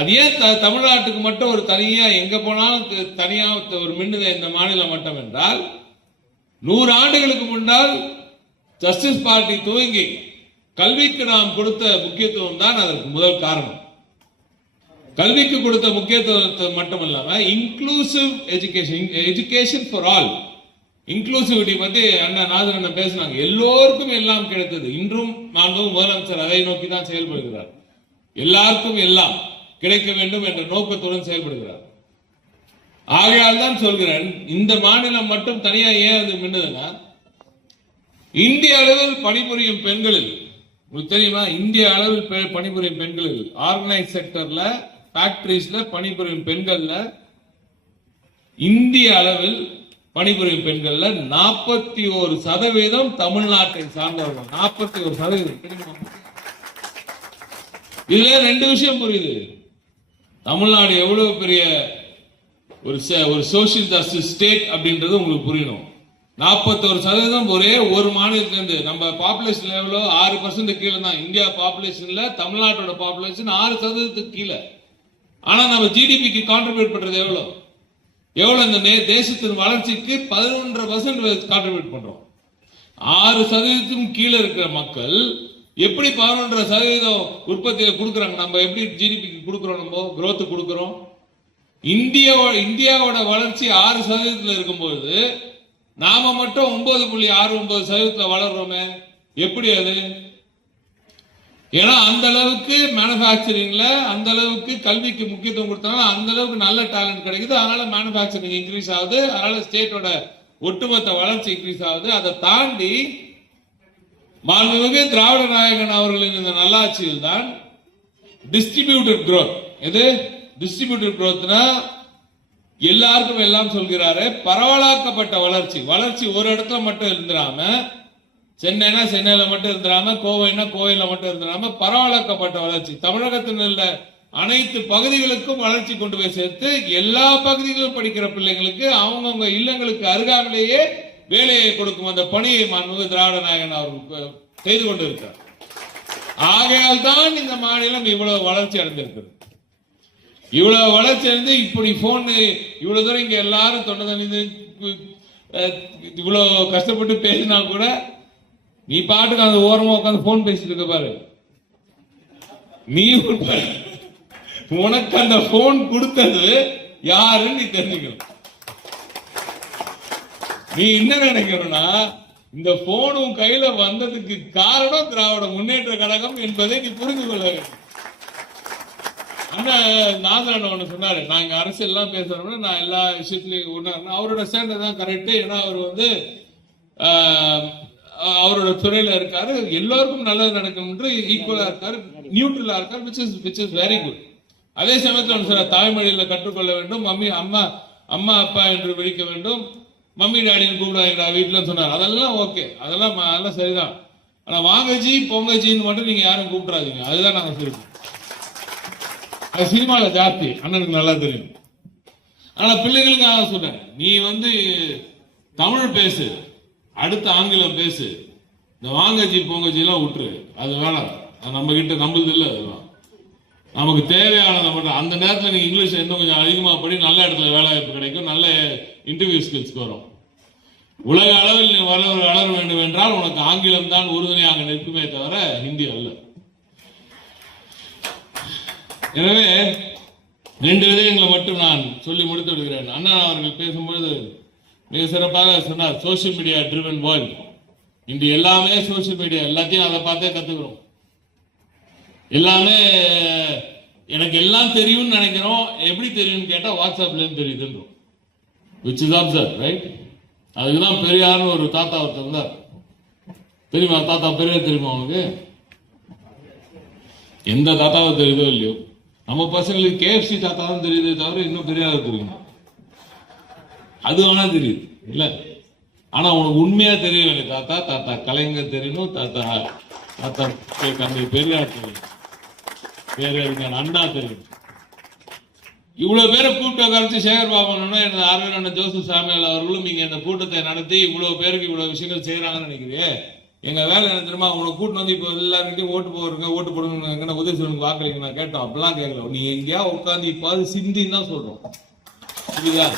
அது ஏன் தமிழ்நாட்டுக்கு மட்டும் ஒரு தனியா எங்க போனாலும் தனியா ஒரு மின்னுத இந்த மாநிலம் மட்டும் என்றால் 100 ஆண்டுகளுக்கு முன்னால் ஜஸ்டிஸ் பார்ட்டி துவங்கி கல்விக்கு நாம் கொடுத்த முக்கியத்துவம் தான் அதற்கு முதல் காரணம். கல்விக்கு கொடுத்த முக்கியத்துவத்தை மட்டும் இல்லாம inclusive education for all, inclusivity பத்தி அண்ணா நாதன் அண்ணன் பேசினாங்க. எல்லோருக்கும் எல்லாம் கிடைத்தது. இன்றும் மாண்புமிகு முதலமைச்சர் அதை நோக்கி தான் செயல்படுகிறார். எல்லாருக்கும் எல்லாம் கிடைக்க வேண்டும் என்ற நோக்கத்துடன் செயல்படுகிறார். ஆகையால் தான் சொல்கிறேன், இந்த மாநிலம் மட்டும் தனியா ஏன் அது மின்னதுன்னா, இந்திய அளவில் பணிபுரியும் பெண்களில் உங்களுக்கு தெரியுமா, இந்திய அளவில் பணிபுரியும் பெண்களில் ஆர்கனைஸ் செக்டர்ல ஃபேக்டரிஸ்ல பணிபுரியும் பெண்கள்ல இந்திய அளவில் பணிபுரியும் பெண்கள்ல 41% தமிழ்நாட்டை சார்ந்தவர்கள். 41%. இதுல 2 விஷயம் புரியுது. தமிழ்நாடு எவ்வளவு பெரிய ஒரு சோசியல் ஜஸ்டிஸ் ஸ்டேட் அப்படின்றது உங்களுக்கு புரியணும். 41% ஒரே ஒரு மாநிலத்திலிருந்து. நம்ம பாப்புலேஷன் லெவலோ 6% கீழே தான். இந்தியா பாப்புலேஷன்ல தமிழ்நாட்டோட பாப்புலேஷன் 6% கீழே. ஆனா நம்ம ஜிடிபிக்கு கான்ட்ரிபியூட் பண்றது எவ்வளவு இந்த தேசத்தின் வளர்ச்சிக்கு 11% கான்ட்ரிபியூட் பண்றோம். 6% கீழே இருக்கிற மக்கள் எப்படி 11% உற்பத்தியை கொடுக்குறாங்க? நம்ம எப்படி ஜிடிபிக்கு கொடுக்குறோம்? நம்ம growth கொடுக்குறோம். இந்தியாவோட வளர்ச்சி 6% இருக்கும்போது நாம மட்டும் 9.69% வளர்றோமே, எப்படி அது? ஏன்னா அந்த அளவுக்கு மேனுபேக்சரிங்ல அந்த அளவுக்கு கல்விக்கு முக்கியத்துவம் கொடுத்தனால அந்த அளவுக்கு நல்ல டேலண்ட் கிடைக்குது. அதனால மேனுபேக்சரிங் இன்க்ரீஸ் ஆகுது. அதனால ஸ்டேட்டோட ஒட்டுமொத்த வளர்ச்சி இன்க்ரீஸ் ஆகுது. அதை தாண்டி மாண்புமிகு திராவிட நாயகன் அவர்களின் இந்த நல்லாட்சியில் தான் டிஸ்ட்ரிபியூட்டட் growth. எது டிஸ்ட்ரிபியூட்டட் growthனா எல்லாருக்கும் எல்லாம் சொல்கிறாரு, பரவலாக்கப்பட்ட வளர்ச்சி ஒரு இடத்துல மட்டும் இருந்துடாம, சென்னைனா சென்னையில மட்டும் இருந்துடாம, கோவைனா கோவையில மட்டும் இருந்துடாம, பரவலாக்கப்பட்ட வளர்ச்சி தமிழகத்தில் உள்ள அனைத்து பகுதிகளுக்கும் வளர்ச்சி கொண்டு போய் சேர்த்து எல்லா பகுதிகளிலும் படிக்கிற பிள்ளைங்களுக்கு அவங்கவுங்க இல்லங்களுக்கு அருகாமலேயே வேலையை கொடுக்கும் அந்த பணியை மாண்புமிகு திராவிட நாயகன் அவர்கள் செய்து கொண்டிருக்கிறார். ஆகையால் தான் இந்த மாநிலம் இவ்வளவு வளர்ச்சி அடைந்திருக்கிறது. இவ்வளவு வளர்ச்சி அடைந்து இப்படி போன் இவ்வளவு தூரம் இங்க எல்லாரும் தொண்டை இவ்வளவு கஷ்டப்பட்டு பேசினா கூட நீ பாட்டுக்கு அந்த ஓரமா உட்காந்து போன் பேசிட்டு இருக்க பாரு. நீ உனக்கு அந்த போன் கொடுத்தது யாருன்னு நீ தெரிஞ்சுக்கணும். நீ என்ன நினைக்கணும்னா, இந்த போனும் கையில வந்ததுக்கு காரணம் திராவிட முன்னேற்ற கழகம் என்பதை நீ புரிந்து கொள்ள வேண்டும். நாதன் ஒண்ணு சொன்னாரு, நாங்க அரசியல் எல்லாம் பேசுறோம்னா நான் எல்லா விஷயத்திலையும் ஒண்ணு அவரோட ஸ்டாண்ட் தான் கரெக்ட். ஏன்னா அவர் வந்து அவரோட துறையில இருக்காரு, எல்லாருக்கும் நல்லது நடக்கும் என்று ஈக்குவலா இருக்காரு, நியூட்ரலா இருக்காரு, which is very good. அதே சமயத்தில் சொல்ற தாய்மொழியில கற்றுக்கொள்ள வேண்டும், மம்மி அம்மா அப்பா என்று விழிக்க வேண்டும், மம்மி டாடின்னு கூப்பிடுவாங்க வீட்டுல சொன்னார். அதெல்லாம் ஓகே, அதெல்லாம் சரிதான். ஆனா வாங்கஜி பொங்கஜின்னு மட்டும் நீங்க யாரும் கூப்பிடாதீங்க. அதுதான் நாங்க சொல்றோம். அது சினிமால ஜாஸ்தி, அண்ணனுக்கு நல்லா தெரியும். ஆனா பிள்ளைகளுக்கு சொல்றேன், நீ வந்து தமிழ் பேசு, அடுத்த ஆங்கிலம் பேசு, இந்த வாங்கஜி பொங்கஜி எல்லாம் விட்டுரு. அது வேணாம், அது நம்ம கிட்ட நம்புது இல்லை. அதெல்லாம் நமக்கு தேவையானதை மட்டும். அந்த நேரத்தில் நீங்க இங்கிலீஷ் இன்னும் கொஞ்சம் அதிகமாக படி, நல்ல இடத்துல வேலை வாய்ப்பு கிடைக்கும், நல்ல இன்டர்வியூ ஸ்கில்ஸ் வரும். உலக அளவில் நீ வளர வேண்டும் என்றால் உனக்கு ஆங்கிலம் தான் உறுதுணையாக நிற்குமே தவிர ஹிந்தி அல்ல. எனவே 2 விடயங்களை மட்டும் நான் சொல்லி முடித்து விடுகிறேன். அண்ணா அவர்கள் பேசும்பொழுது மிக சிறப்பாக சொன்னார், சோசியல் மீடியா ட்ரிவன் வேர்ல்ட். இன்று எல்லாமே சோசியல் மீடியா, எல்லாத்தையும் அதை பார்த்தே கத்துக்கிறோம். எல்லாமே எனக்கு எல்லாம் தெரியும்னு நினைக்கிறோம். எப்படி தெரியும்னு கேட்டா வாட்ஸ்அப்ல தெரியுதுன்றோம். which is observed, right? அதுக்குதான் பெரியார்னு ஒரு தாத்தா ஒருத்தர் இருந்தார். தெரியுமா தாத்தா பெரியார்? தெரியுமா அவனுக்கு? எந்த தாத்தாவை தெரியுதோ இல்லையோ, நம்ம பசங்களுக்கு கேஎஃப்சி தாத்தா தான் தெரியுதே தவிர இன்னும் பெரியார் தெரியும். அது வேணா தெரியுது இல்ல. ஆனா உனக்கு உண்மையா தெரிய வேண்டிய தாத்தா கலைஞர் தெரியணும், தாத்தா தந்தை பெரியார் தெரியும், பேரறிஞர் அண்ணா தெரியும். இவ்வளவு பேரை கூட்ட கரைச்சி சேகர் பாபன் எனது அரவிந்தர் ஜோசப் சாமியால் அவர்களும் இங்க இந்த கூட்டத்தை நடத்தி இவ்வளவு பேருக்கு இவ்வளவு விஷயங்கள் செய்யறாங்கன்னு நினைக்கிறேன். எங்க வேலை என்ன தெரியுமா, உங்களை கூட்டு வந்து இப்போ எல்லாருக்கிட்டையும் ஓட்டு போடுங்க உதவி சொல்லுங்க வாக்களிங்க நான் கேட்டோம். அப்படிலாம் கேட்கல. நீ எங்கேயா உட்காந்து இப்பாவது சிந்தின்னு தான் சொல்றோம். புரியுதா?